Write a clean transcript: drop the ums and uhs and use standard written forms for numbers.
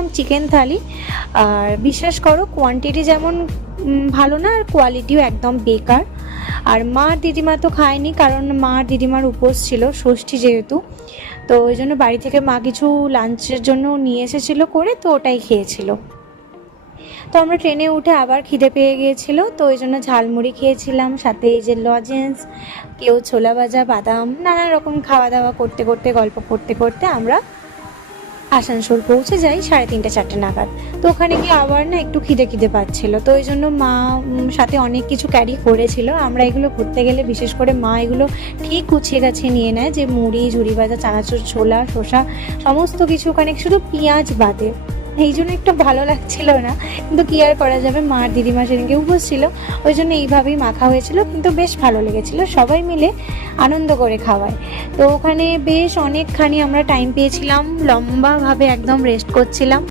নিয়েছিলাম চিকেন থালি। আর বিশ্বাস করো কোয়ান্টিটি যেমন ভালো না, আর কোয়ালিটিও একদম বেকার। আর মা দিদিমা তো খায়নি, কারণ মা দিদিমার উপোস ছিল, ষষ্ঠী যেহেতু। তো ওই জন্য বাড়ি থেকে মা কিছু লাঞ্চের জন্য নিয়ে এসেছিলো করে, তো ওটাই খেয়েছিল। তো আমরা ট্রেনে উঠে আবার খিদে পেয়ে গিয়েছিল, তো ওই জন্য ঝালমুড়ি খেয়েছিলাম, সাথে এই যে লজেন্স, কেউ ছোলা ভাজা, বাদাম, নানা রকম খাওয়া দাওয়া করতে করতে, গল্প করতে করতে আমরা আসানসোল পৌঁছে যাই 3:30-4টে নাগাদ। তো ওখানে গিয়ে আবার না একটু খিদে খিদে পাচ্ছিল, তো ওই জন্য মা সাথে অনেক কিছু ক্যারি করেছিল। আমরা এগুলো ঘুরতে গেলে বিশেষ করে মা এগুলো ঠিক গুছিয়ে গাছিয়ে নিয়ে নেয়, যে মুড়ি, ঝুড়ি ভাজা, চানাচুর, ছোলা, শসা, সমস্ত কিছু ওখানে, শুধু পেঁয়াজ বাদে। এই জন্য একটু ভালো লাগছিল না, কিন্তু কি আর করা যাবে, মার দিদিমা সেদিনকে উপোস ছিল, ওই জন্য এইভাবেই মাখা হয়েছিল। কিন্তু বেশ ভালো লেগেছিল, সবাই মিলে আনন্দ করে খাওয়ায়। তো ওখানে বেশ অনেকখানি আমরা টাইম পেয়েছিলাম, লম্বাভাবে একদম রেস্ট করছিলাম।